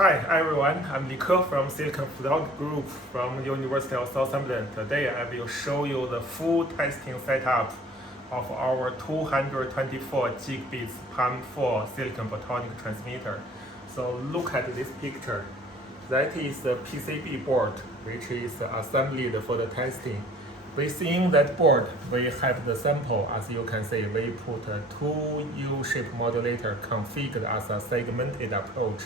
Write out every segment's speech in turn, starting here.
Hi everyone, I'm Nico from Silicon Photonics Group from University of Southampton. Today I will show you the full testing setup of our 224 gigabits PAM-4 silicon photonic transmitter. So look at this picture. That is the PCB board which is assembled for the testing. Within that board, we have the sample. As you can see, we put two U-shaped modulator configured as a segmented approach.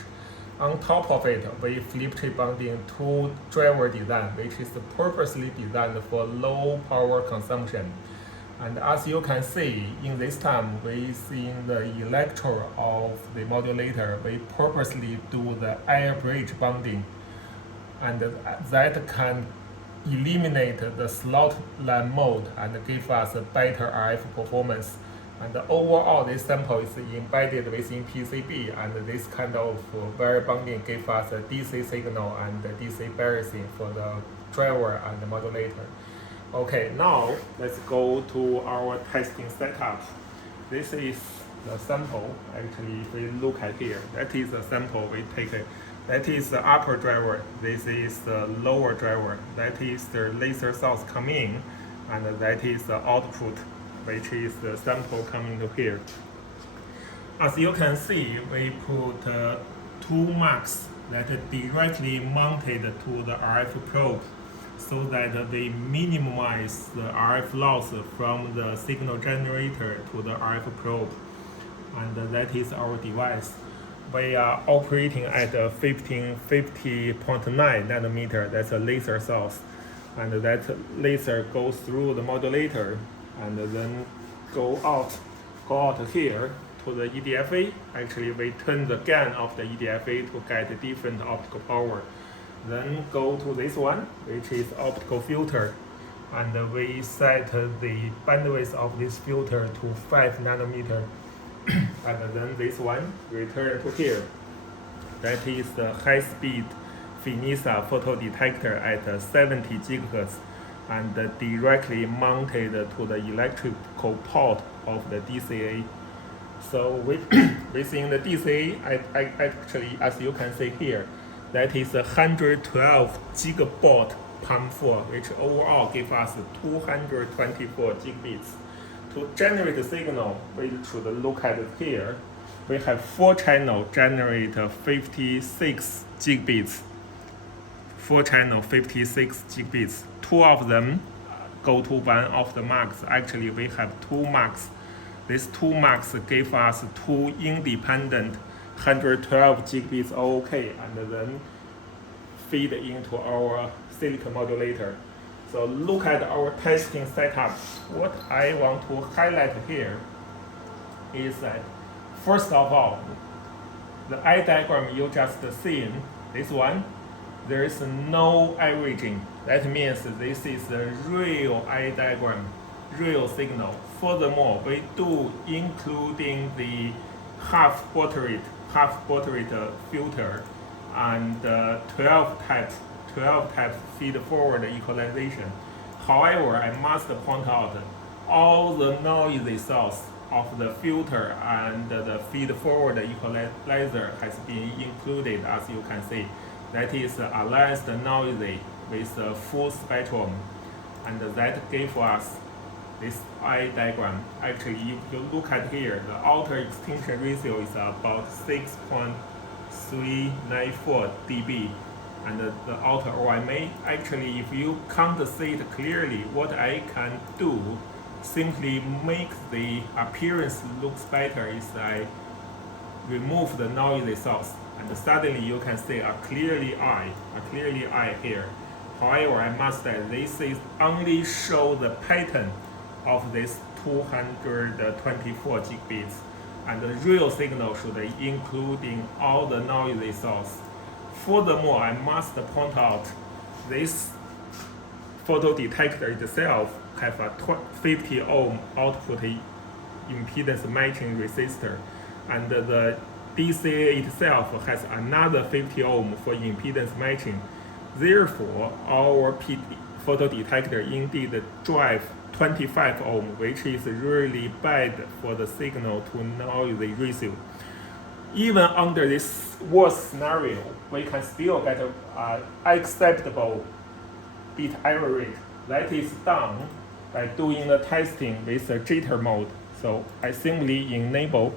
On top of it, we flip chip bonding two driver design, which is purposely designed for low power consumption. And as you can see, in this time, within the electrode of the modulator, we purposely do the air bridge bonding, and that can eliminate the slot line mode and give us a better RF performance. And overall, this sample is embedded within PCB, and this kind of wire bonding gives us a DC signal and DC biasing for the driver and the modulator. Okay, now let's go to our testing setup. This is the sample. Actually, if we look at here, that is the sample we take. That is the upper driver. This is the lower driver. That is the laser source coming, and that is the output, which is the sample coming to here. As you can see, we put two marks that are directly mounted to the RF probe, so that they minimize the RF loss from the signal generator to the RF probe. And that is our device. We are operating at 1550.9 nanometer. That's a laser source, and that laser goes through the modulator and then go out here to the EDFA. Actually, we turn the gain of the EDFA to get different optical power. Then go to this one, which is optical filter, and we set the bandwidth of this filter to 5 nanometer. And then this one return to here. That is the high-speed Finisar photodetector at 70 gigahertz, and directly mounted to the electrical port of the DCA. So within the DCA, actually, as you can see here, that is 112 gigabaud PAM-4, which overall gives us 224 gigabits. To generate the signal, we should look at it here. We have 4 channels generate 56 gigabits. 4 channels, 56 gigabits. 2 of them go to one of the marks. Actually, we have 2 marks. These 2 marks give us 2 independent 112 gigabits OK, and then feed into our silicon modulator. So look at our testing setup. What I want to highlight here is that, first of all, the eye diagram you just seen, this one, there is no averaging. That means this is a real eye diagram, real signal. Furthermore, we do including the half Baud filter and 12 type feed forward equalization. However, I must point out all the noisy source of the filter and the feed forward equalizer has been included, as you can see. That is aliased noisy with a full spectrum, and that gave us this eye diagram. Actually, if you look at here, the outer extinction ratio is about 6.394 dB, and the outer OMA. Actually, if you can't see it clearly, what I can do simply make the appearance looks better is I remove the noisy source, and suddenly you can see a clearly eye here. However, I must say this is only show the pattern of this 224 gigabits, and the real signal should including all the noisy source. Furthermore, I must point out this photodetector itself have a 50 ohm output impedance matching resistor, and the DCA itself has another 50 ohm for impedance matching. Therefore, our photodetector indeed drive 25 ohm, which is really bad for the signal to noise ratio. even under this worst scenario, we can still get an acceptable bit error rate. That is done by doing the testing with the jitter mode. So I simply enable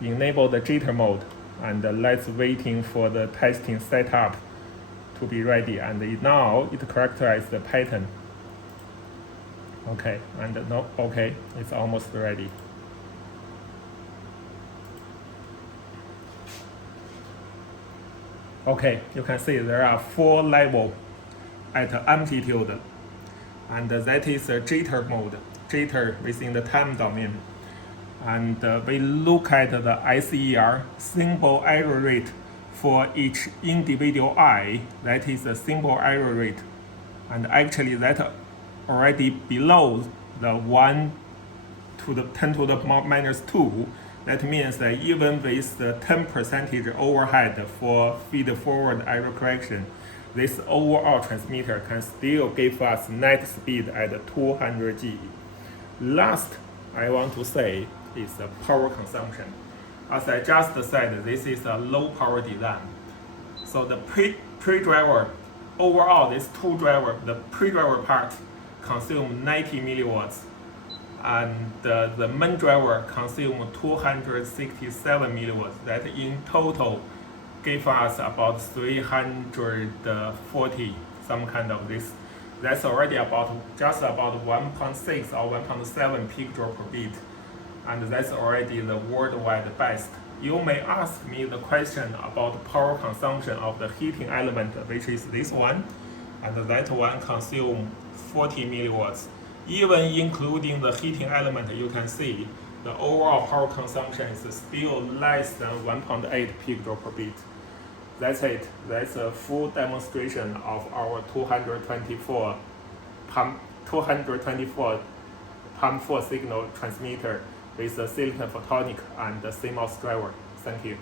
the jitter mode, and let's waiting for the testing setup to be ready. And now it characterizes the pattern. Okay, and no, okay, it's almost ready. Okay, you can see there are 4 levels at amplitude, and that is a jitter mode, jitter within the time domain. And we look at the SER, symbol error rate, for each individual eye. That is the symbol error rate, and actually that already below the 1 to the 10 to the minus 2. That means that even with the 10% overhead for feed-forward error correction, this overall transmitter can still give us net speed at 200 G. Last I want to say is the power consumption. As I just said, this is a low power design. So the pre-driver, overall this 2 driver, the pre-driver part consume 90 milliwatts, and the main driver consume 267 milliwatts. That in total give us about 340, some kind of this. That's already just about 1.6 or 1.7 peak draw per bit, and that's already the worldwide best. You may ask me the question about power consumption of the heating element, which is this one, and that one consume 40 milliwatts. Even including the heating element, you can see the overall power consumption is still less than 1.8 peak draw per bit. That's it. That's a full demonstration of our 224 PAM-4 signal transmitter with the silicon photonic and the CMOS driver. Thank you.